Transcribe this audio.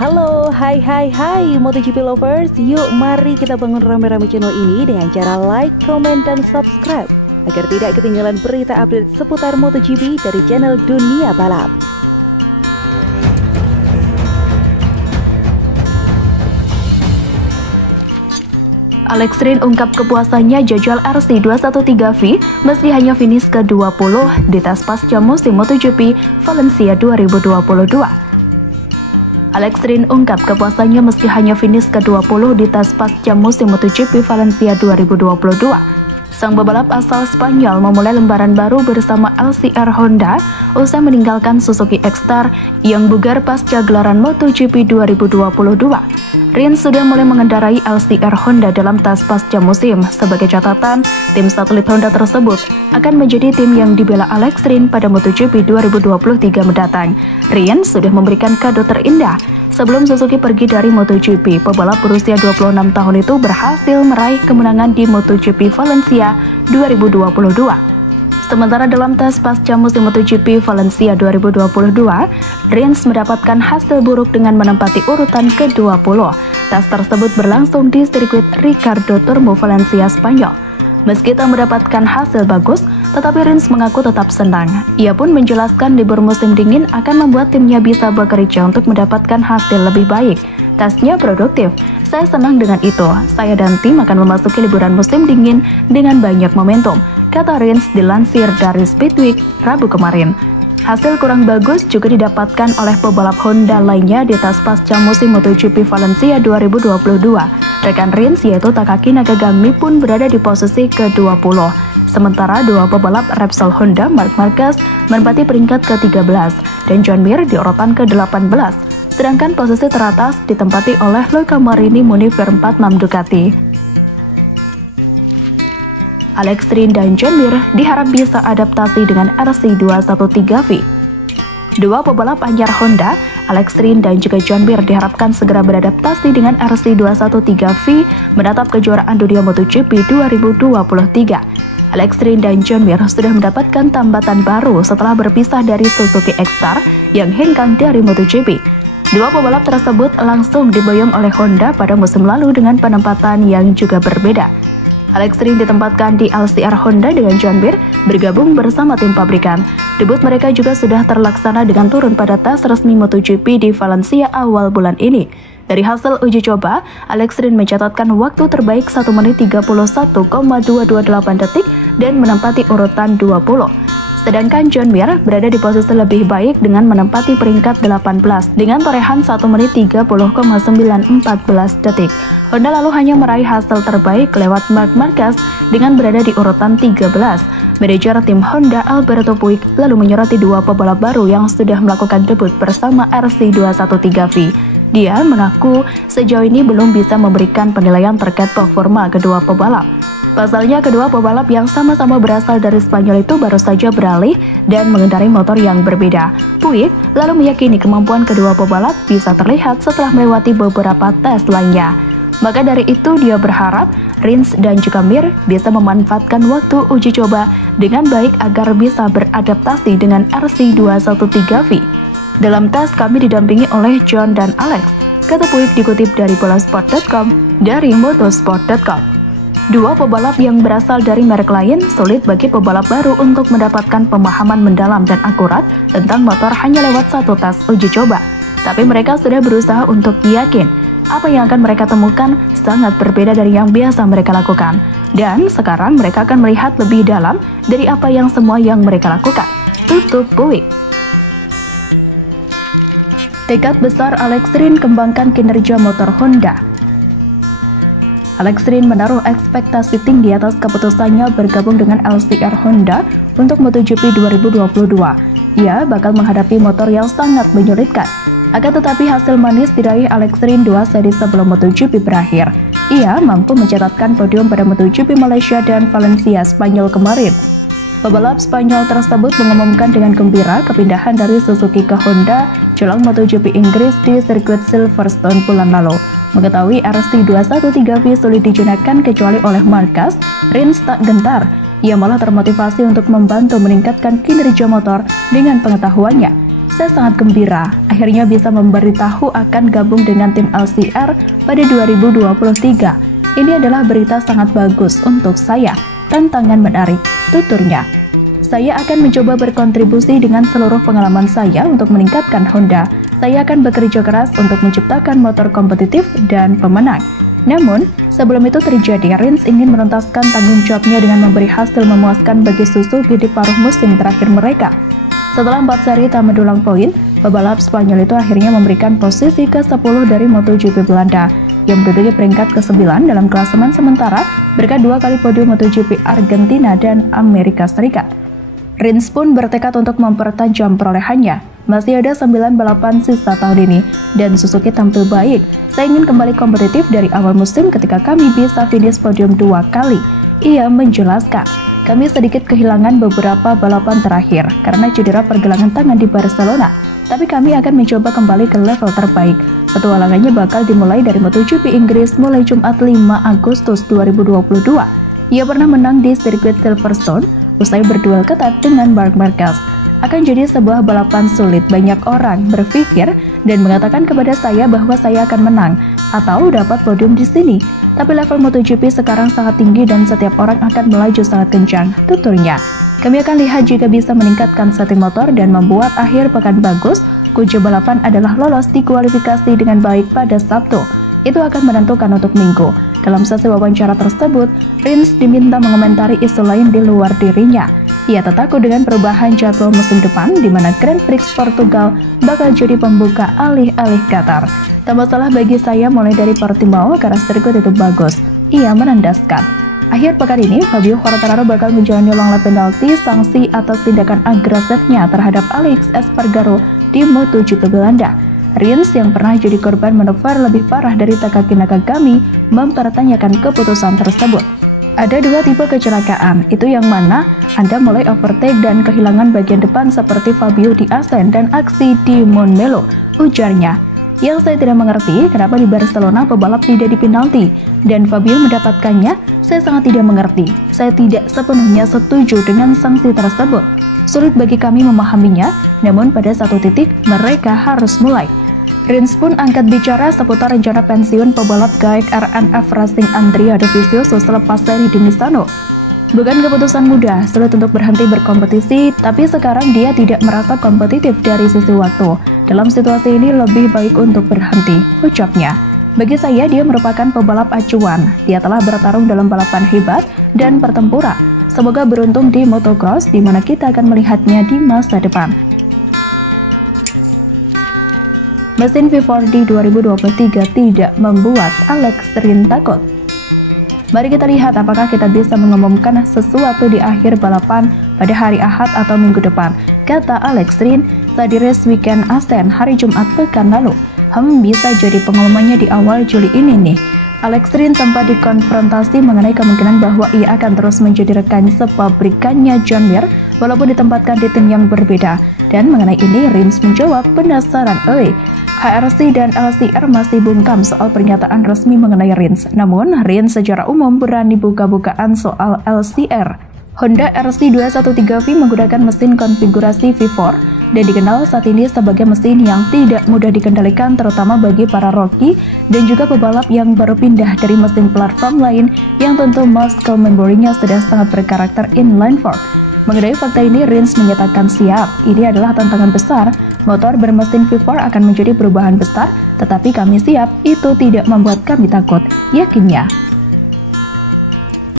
Halo, hai MotoGP lovers. Yuk mari kita bangun rame-rame channel ini dengan cara like, comment, dan subscribe agar tidak ketinggalan berita update seputar MotoGP dari channel Dunia Balap. Alex Rins ungkap kepuasannya jajal RC213V meski hanya finish ke-20 di tes pasca musim MotoGP Valencia 2022. Alex Rins ungkap kepuasannya meski hanya finish ke-20 di tes pasca musim MotoGP Valencia 2022. Sang pebalap asal Spanyol memulai lembaran baru bersama LCR Honda usai meninggalkan Suzuki X-Star yang bugar pasca gelaran MotoGP 2022. Rins sudah mulai mengendarai LCR Honda dalam tes pasca musim. Sebagai catatan, tim satelit Honda tersebut akan menjadi tim yang dibela Alex Rins pada MotoGP 2023 mendatang. Rins sudah memberikan kado terindah. Sebelum Suzuki pergi dari MotoGP, pebalap berusia 26 tahun itu berhasil meraih kemenangan di MotoGP Valencia 2022. Sementara dalam tes pasca musim MotoGP Valencia 2022, Rins mendapatkan hasil buruk dengan menempati urutan ke-20. Tes tersebut berlangsung di sirkuit Ricardo Tormo Valencia, Spanyol. Meski tak mendapatkan hasil bagus, tetapi Rins mengaku tetap senang. Ia pun menjelaskan libur musim dingin akan membuat timnya bisa bekerja untuk mendapatkan hasil lebih baik. Tesnya produktif. Saya senang dengan itu. Saya dan tim akan memasuki liburan musim dingin dengan banyak momentum, kata Rins dilansir dari Speedweek Rabu kemarin. Hasil kurang bagus juga didapatkan oleh pebalap Honda lainnya di tes pasca musim MotoGP Valencia 2022. Rekan Rins yaitu Takaki Nakagami pun berada di posisi ke-20. Sementara dua pebalap Repsol Honda, Marc Marquez, menempati peringkat ke-13 dan John Mir di urutan ke-18. Sedangkan posisi teratas ditempati oleh Luca Marini Munif R46 Ducati. Alex Rins dan John Mir diharap bisa adaptasi dengan RC213V. Dua pebalap anyar Honda, Alex Rins dan juga John Mir diharapkan segera beradaptasi dengan RC213V menatap kejuaraan dunia MotoGP 2023. Alex Rins dan John Mir sudah mendapatkan tambatan baru setelah berpisah dari Suzuki X-Star yang hengkang dari MotoGP. Dua pebalap tersebut langsung diboyong oleh Honda pada musim lalu dengan penempatan yang juga berbeda. Alex Rins ditempatkan di LCR Honda dengan John Mir bergabung bersama tim pabrikan. Debut mereka juga sudah terlaksana dengan turun pada tes resmi MotoGP di Valencia awal bulan ini. Dari hasil uji coba, Alex Rins mencatatkan waktu terbaik 1 menit 31,228 detik dan menempati urutan 20. Sedangkan John Mir berada di posisi lebih baik dengan menempati peringkat 18 dengan torehan 1 menit 30,914 detik. Honda lalu hanya meraih hasil terbaik lewat Marc Marquez dengan berada di urutan 13. Manajer tim Honda Alberto Puig lalu menyoroti dua pebalap baru yang sudah melakukan debut bersama RC213V. Dia mengaku sejauh ini belum bisa memberikan penilaian terkait performa kedua pebalap. Pasalnya, kedua pebalap yang sama-sama berasal dari Spanyol itu baru saja beralih dan mengendarai motor yang berbeda. Puig lalu meyakini kemampuan kedua pebalap bisa terlihat setelah melewati beberapa tes lainnya. Maka dari itu, dia berharap Rins dan juga Mir bisa memanfaatkan waktu uji coba dengan baik agar bisa beradaptasi dengan RC213V. Dalam tes kami didampingi oleh John dan Alex, kata Puig dikutip dari bolasport.com dari motorsport.com. Dua pebalap yang berasal dari merek lain sulit bagi pebalap baru untuk mendapatkan pemahaman mendalam dan akurat tentang motor hanya lewat satu tes uji coba. Tapi mereka sudah berusaha untuk yakin apa yang akan mereka temukan sangat berbeda dari yang biasa mereka lakukan. Dan sekarang mereka akan melihat lebih dalam dari apa yang semua yang mereka lakukan. Tutup Puig. Tekad besar Alex Rins kembangkan kinerja motor Honda. Alex Rins menaruh ekspektasi tinggi atas keputusannya bergabung dengan LCR Honda untuk MotoGP 2022. Ia bakal menghadapi motor yang sangat menyulitkan. Akan tetapi hasil manis diraih Alex Rins 2 seri sebelum MotoGP berakhir. Ia mampu mencatatkan podium pada MotoGP Malaysia dan Valencia, Spanyol kemarin. Pebalap Spanyol tersebut mengumumkan dengan gembira kepindahan dari Suzuki ke Honda jelang MotoGP Inggris di sirkuit Silverstone bulan lalu. Mengetahui RC213V sulit digunakan kecuali oleh Marquez, Rins tak gentar. Ia malah termotivasi untuk membantu meningkatkan kinerja motor dengan pengetahuannya. Saya sangat gembira akhirnya bisa memberitahu akan gabung dengan tim LCR pada 2023. Ini adalah berita sangat bagus untuk saya, tantangan menarik, tuturnya. Saya akan mencoba berkontribusi dengan seluruh pengalaman saya untuk meningkatkan Honda. Saya akan bekerja keras untuk menciptakan motor kompetitif dan pemenang. Namun, sebelum itu terjadi, Rins ingin menuntaskan tanggung jawabnya dengan memberi hasil memuaskan bagi Suzuki di paruh musim terakhir mereka. Setelah 4 seri tak mendulang poin, pebalap Spanyol itu akhirnya memberikan posisi ke-10 dari MotoGP Belanda, yang menduduki peringkat ke-9 dalam klasemen sementara berkat 2 kali podium MotoGP Argentina dan Amerika Serikat. Rins pun bertekad untuk mempertajam perolehannya. Masih ada 9 balapan sisa tahun ini, dan Suzuki tampil baik. Saya ingin kembali kompetitif dari awal musim ketika kami bisa finish podium 2 kali. Ia menjelaskan, kami sedikit kehilangan beberapa balapan terakhir karena cedera pergelangan tangan di Barcelona. Tapi kami akan mencoba kembali ke level terbaik. Petualangannya bakal dimulai dari MotoGP Inggris mulai Jumat 5 Agustus 2022. Ia pernah menang di sirkuit Silverstone usai berduel ketat dengan Marc Marquez. Akan jadi sebuah balapan sulit. Banyak orang berpikir dan mengatakan kepada saya bahwa saya akan menang atau dapat podium di sini. Tapi level MotoGP sekarang sangat tinggi dan setiap orang akan melaju sangat kencang, tuturnya. Kami akan lihat jika bisa meningkatkan setting motor dan membuat akhir pekan bagus. Kunci balapan adalah lolos di kualifikasi dengan baik pada Sabtu. Itu akan menentukan untuk Minggu. Dalam sesi wawancara tersebut, Rins diminta mengomentari isu lain di luar dirinya. Ia tak takut dengan perubahan jadwal musim depan di mana Grand Prix Portugal bakal jadi pembuka alih-alih Qatar. Tak masalah bagi saya mulai dari Portimao karena sirkuit itu bagus. Ia menandaskan. Akhir pekan ini, Fabio Quartararo bakal menjalani long lap penalti sanksi atas tindakan agresifnya terhadap Alex Espargaro di MotoGP Belanda. Rins yang pernah jadi korban manuver lebih parah dari Takaki Nakagami mempertanyakan keputusan tersebut. Ada 2 tipe kecelakaan, itu yang mana Anda mulai overtake dan kehilangan bagian depan seperti Fabio di Assen dan aksi di Montmello, ujarnya. Yang saya tidak mengerti, kenapa di Barcelona pebalap tidak dipinalti, dan Fabio mendapatkannya, saya sangat tidak mengerti. Saya tidak sepenuhnya setuju dengan sanksi tersebut. Sulit bagi kami memahaminya, namun pada satu titik mereka harus mulai. Rins pun angkat bicara seputar rencana pensiun pebalap gaek RNF Racing Andrea Dovizioso selepas seri di Misano. Bukan keputusan mudah, sulit untuk berhenti berkompetisi, tapi sekarang dia tidak merasa kompetitif dari sisi waktu. Dalam situasi ini lebih baik untuk berhenti, ucapnya. Bagi saya, dia merupakan pebalap acuan. Dia telah bertarung dalam balapan hebat dan pertempuran. Semoga beruntung di motocross, di mana kita akan melihatnya di masa depan. Mesin V4 di 2023 tidak membuat Alex Rins takut. Mari kita lihat apakah kita bisa mengumumkan sesuatu di akhir balapan pada hari Ahad atau Minggu depan, kata Alex Rins saat di race weekend Assen hari Jumat pekan lalu. Bisa jadi pengumumannya di awal Juli ini nih. Alex Rins sempat dikonfrontasi mengenai kemungkinan bahwa ia akan terus menjadi rekan sepabrikannya John Mir walaupun ditempatkan di tim yang berbeda. Dan mengenai ini Rins menjawab penasaran, HRC dan LCR masih bungkam soal pernyataan resmi mengenai Rins. Namun, Rins secara umum berani buka-bukaan soal LCR. Honda RC213V menggunakan mesin konfigurasi V4 dan dikenal saat ini sebagai mesin yang tidak mudah dikendalikan terutama bagi para rookie dan juga pebalap yang baru pindah dari mesin platform lain yang tentu muscle memory-nya sudah sangat berkarakter inline 4. Mengenai fakta ini, Rins menyatakan siap. Ini adalah tantangan besar. Motor bermesin V4 akan menjadi perubahan besar, tetapi kami siap. Itu tidak membuat kami takut, yakinnya.